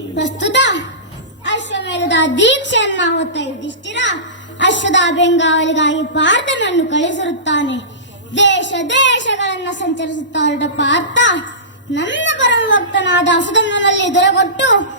ಪ್ರಸ್ತುತ ಅಶ್ವಮೇಧದ ದೀಕ್ಷೆಯನ್ನ ಹೊತ್ತ ಯುಧಿಷ್ಠಿರ ಅಶ್ವದ ಬೆಂಗಾವಲಿಗಾಗಿ ಪಾರ್ಥನನ್ನು ಕಳಿಸಿರುತ್ತಾನೆ. ದೇಶ ದೇಶಗಳನ್ನ ಸಂಚರಿಸುತ್ತಾ ಹೊರಟ ಪಾರ್ಥ ನನ್ನ ಪರಮ ಭಕ್ತನಾದ ಸುಧನ್ವನಲ್ಲಿ ದೊರೆಗೊಟ್ಟು